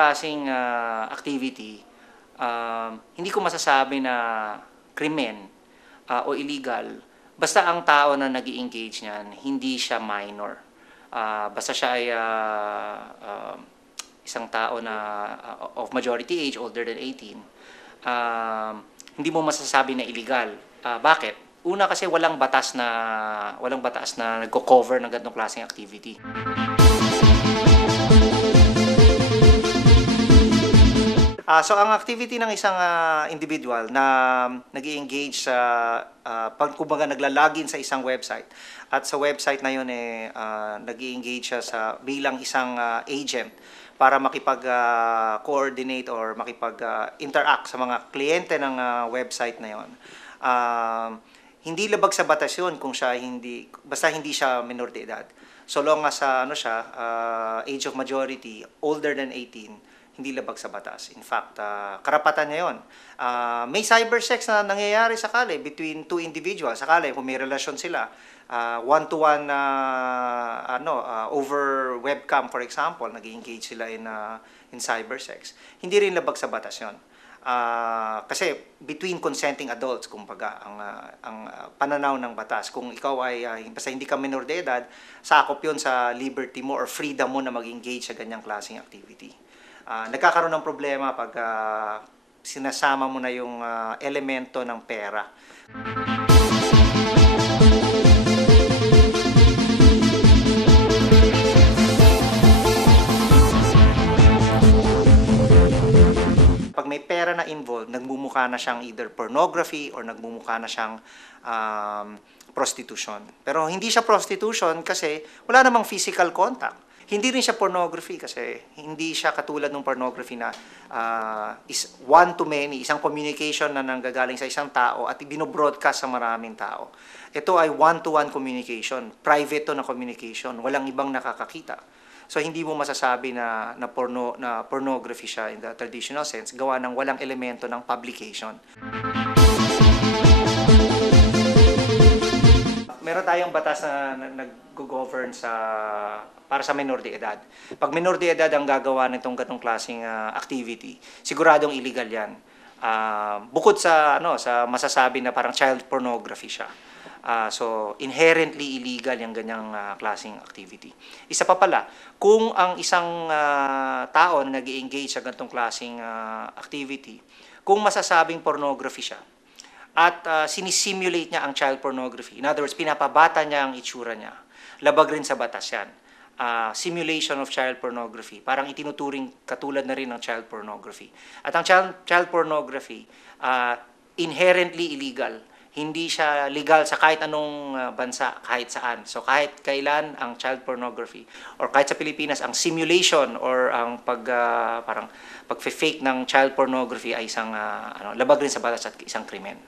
klaseng activity, hindi ko masasabi na krimen o illegal basta ang tao na nag-i-engage niyan hindi siya minor. Basta siya ay isang tao na of majority age, older than 18, hindi mo masasabi na illegal. Bakit? Una kasi walang batas na nagko-cover ng ganitong klaseng activity. So ang activity ng isang individual na nag-i-engage sa kumbaga nagla-login sa isang website at sa website na yun nag-i-engage siya bilang isang agent para makipag-coordinate or makipag-interact sa mga kliyente ng website na yun. Hindi labag sa batas yun kung basta hindi siya minor de edad. So long as age of majority, older than 18, hindi labag sa batas. In fact, karapatan niya yun. May cybersex na nangyayari sakali between two individuals. Sakali kung may relasyon sila, one-to-one over webcam, for example, nag-engage sila in cybersex. Hindi rin labag sa batas yun. Kasi between consenting adults, kumbaga, ang pananaw ng batas. Kung ikaw ay basta hindi ka minor de edad, sakop yun sa liberty mo or freedom mo na mag-engage sa ganyang klaseng activity. Nagkakaroon ng problema pag sinasama mo na yung elemento ng pera. Pag may pera na involved, nagmumukha na siyang either pornography or nagmumukha na siyang prostitution. Pero hindi siya prostitution kasi wala namang physical contact. Hindi rin siya pornography kasi hindi siya katulad ng pornography na is one to many, isang communication na nanggagaling sa isang tao at ibino-broadcast sa maraming tao. Ito ay one-to-one communication, private to na communication, walang ibang nakakakita. So hindi mo masasabi na pornography siya in the traditional sense, gawa ng walang elemento ng publication. Meron tayong batas na nag-govern para sa minor de edad. Pag minor de edad ang gagawa nitong ganong klaseng activity, siguradong illegal yan. Bukod sa masasabi na parang child pornography siya. So inherently illegal yung ganyang klaseng activity. Isa pa pala, kung ang isang tao na nag-i-engage sa ganitong klaseng activity, kung masasabing pornography siya, at sinisimulate niya ang child pornography. In other words, pinapabata niya ang itsura niya. Labag rin sa batas yan. Simulation of child pornography. Parang itinuturing katulad na rin ng child pornography. At ang child pornography, inherently illegal. Hindi siya legal sa kahit anong bansa, kahit saan. So kahit kailan ang child pornography or kahit sa Pilipinas ang simulation or ang pag-fake ng child pornography ay isang labag rin sa batas at isang krimen.